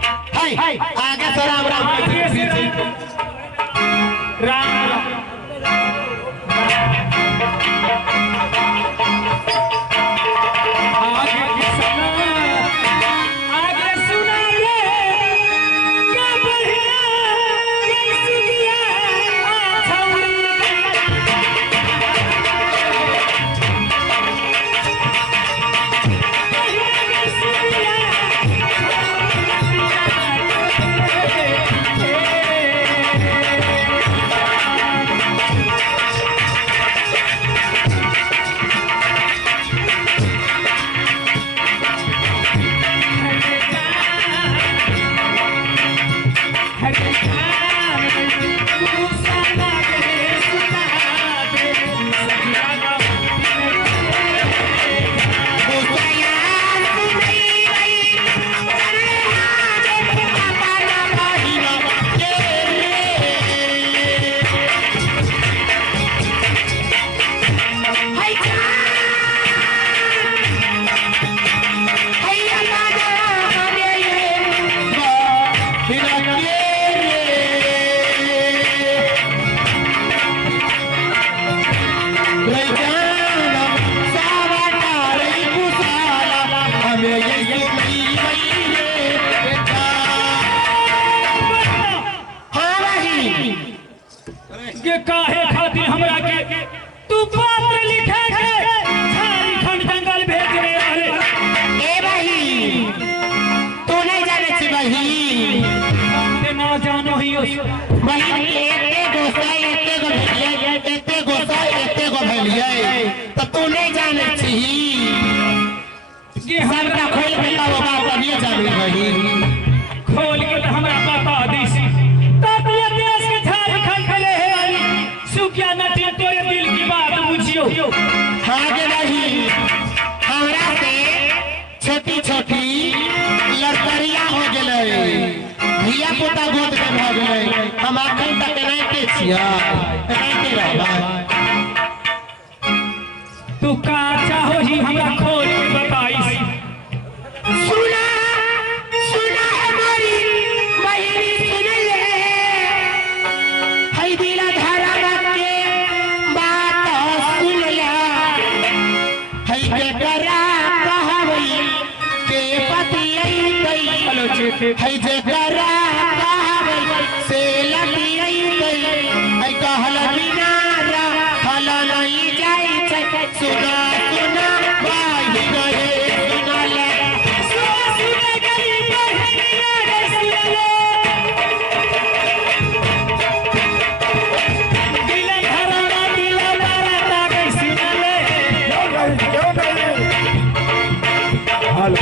आगे से राम राम काहे खातिर हमरा के तू पत्र लिखे के झारखंड जंगल भेज रे अरे ए भाई तू नहीं जाने छी भाई ते ना जानो ही भाई एते गोसा एते गो भेलिए त तू नहीं जाने छी ये सबका खोल के बताओ बात नहीं जाने भाई खोल के तो हमरा बता दी तब ये देश के झारखंड के ले क्या नटी तोरे दिल की बात बुझियो आगे नहीं हमरा से छोटी छोटी लड़करिया हो गए धिया पुता गोद के भ गए हम अखन तक नहीं के छिया नहीं के रहबा तू का चाहो ही हमरा खोल के बताई सुना सुना हमारी बहिनी सुन ले हई दिला धारा है जकरा कहबै से लगियै है कहल बिना रहल नहीं जाय छै सुना सुना भाई गए सुनल सुना गली बहनिया रे सुनले दिल धरना दिल मारता गई सुनले क्यों नहीं हाल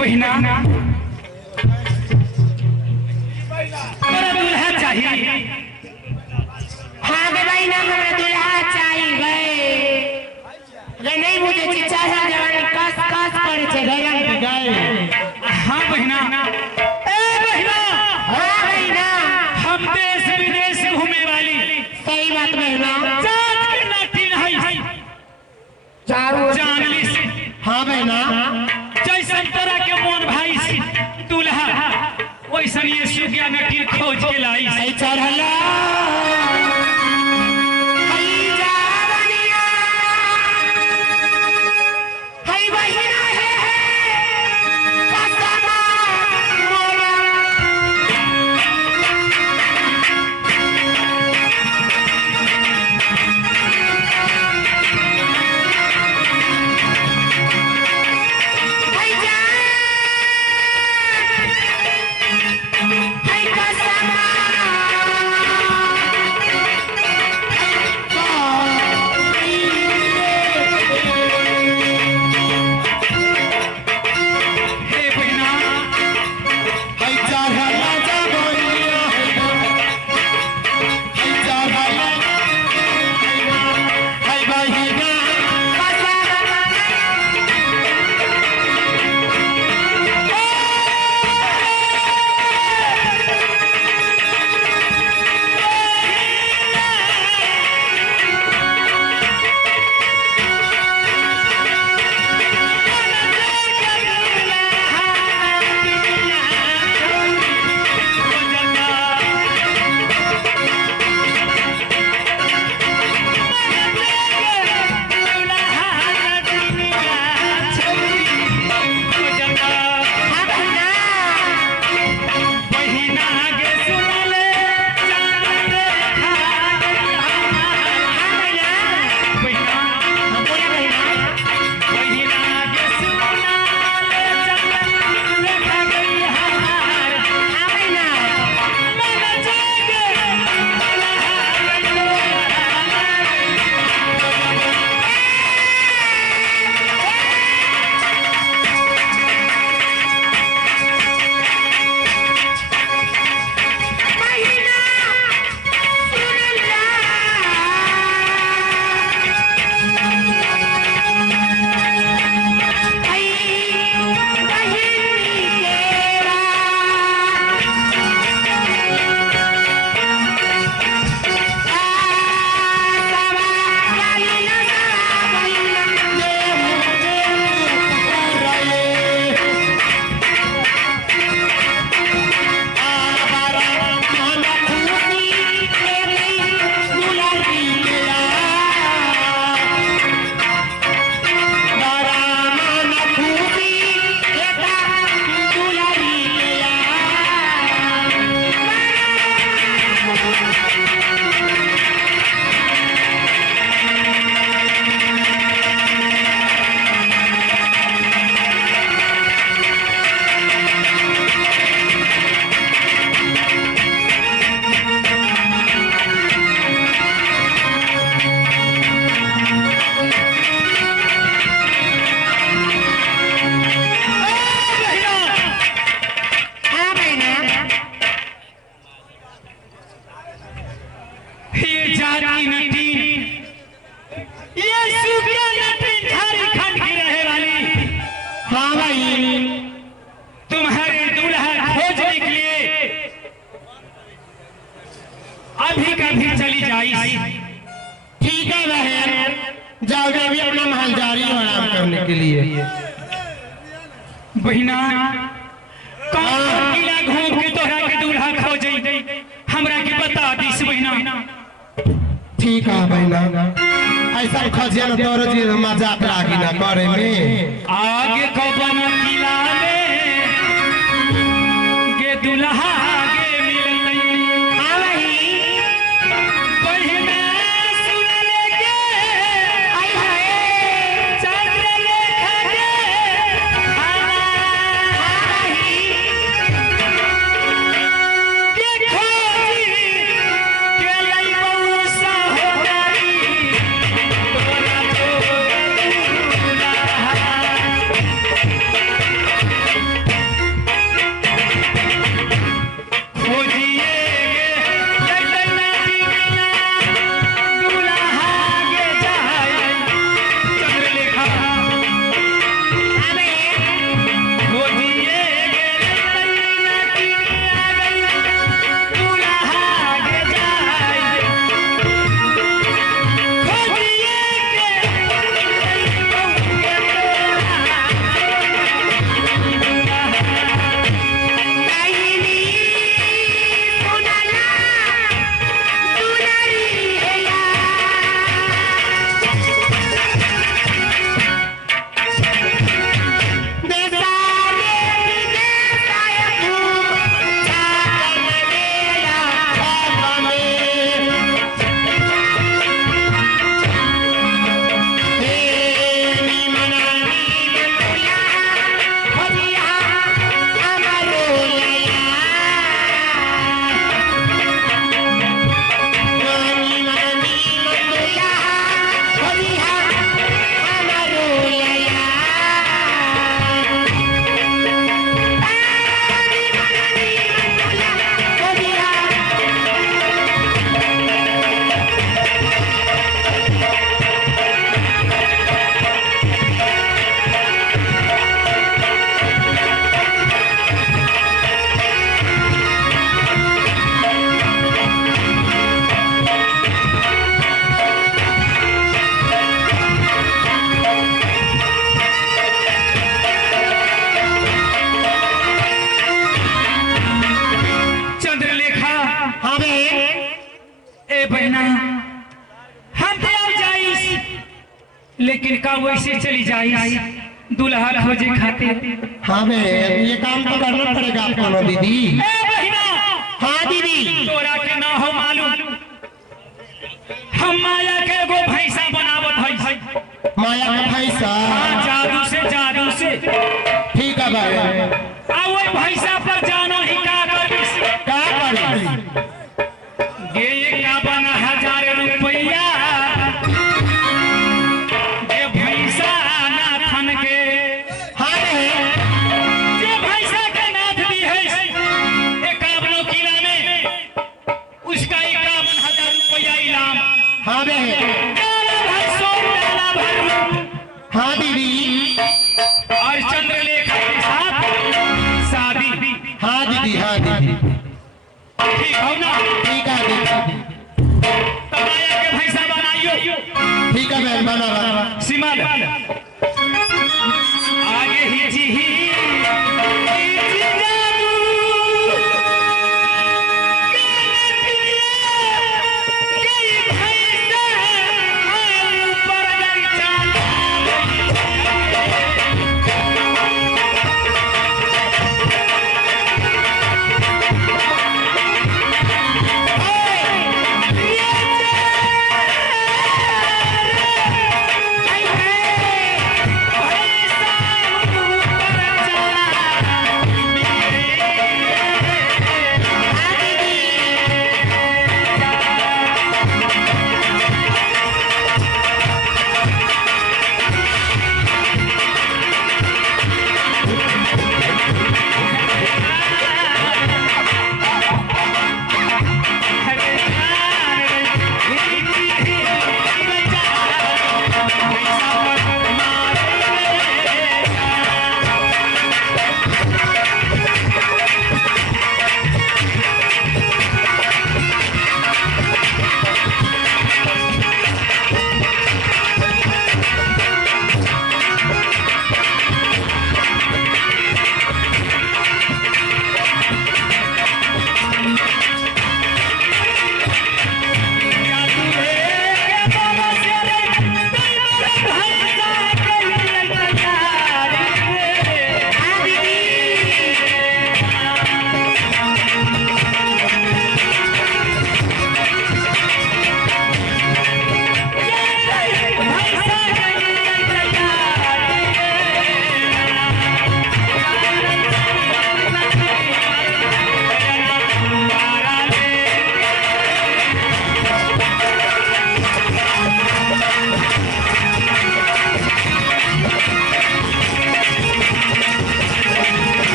बहिना तोरा दूल्हा चाहिए। हाँ गे बहिना हमरा दूल्हा चाहिए गे नहीं मुझे चिचारा जवानी कस कस करे छे गरम गए। हाँ बहिना ए बहिना हाँ बहिना हम देश विदेश घूमे वाली सही बात बहिना जात के नाटी नहीं चारों जान ली से। हाँ बहिना जैसन तरह के मोन भाई से दूल्हा वैसन ये सुगिया नटी खोज के लाई। सही चढ़ला हई जावनिया हई बहिना है कसमा मोरा हई जान हई कसमा हे बहिना हई चढ़ला जावनिया हई चढ़ला हई बहिना ये जाति नटी ये सुगिया नटी झारखंड की रहे वाली। हाँ भाई तुम्हारे दूल्हा खोजने के लिए अभी कभी चली जाई। ठीक है बहन जाओ जाओ भी अपना महल जारी हो आराम करने के लिए। बहिना कौन किला घूम के तोहरा के दूल्हा खोजे हमरा के बता दिस बहिना। ठीक है बहना ऐसा खजिया न तोर जी मजाक लागी ना करे में आगे कौन किला में गे दूल्हा गे मिलतई। हाँ भाई बहिना सुन ले के आई है चंद्रलेखा के हाँ भाई के खोजी के लई बहु सहोदरी तोरा दूल्हा वैसे चली जाई दुल्हा खोजे खातिर। हाँ बे ये काम तो करना पड़ेगा आपको दीदी। ए बहिना, हाँ दीदी। तोरा के ना हो मालूम, हम माया के एगो भैंसा बनावत हई। माया का भैंसा? हाँ, जादू से ठीक है भाई। आ वो भैंसा पर जानो ही का करिस? का करिस? ये 51,000 रुपया ये भैंसा नाथन के। हाँ रे ये भैंसा के नाथ दी है 51 किला में, उसका 51,000 रुपया इनाम। हाँ बे। हाँ दीदी। और चंद्रलेखा के साथ शादी। हाँ दीदी। हाँ दीदी ठीक हो ना? ठीक है दीदी। तमाया के भैंसा बनाइयो। ठीक है बहन बना। सीमा आगे ही जी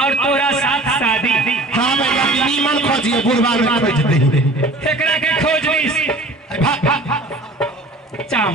और तोरा साथ शादी। हाँ भैया नीमन खोजिए बुढ़वा में खोज दे। एकरा के खोज ली चाम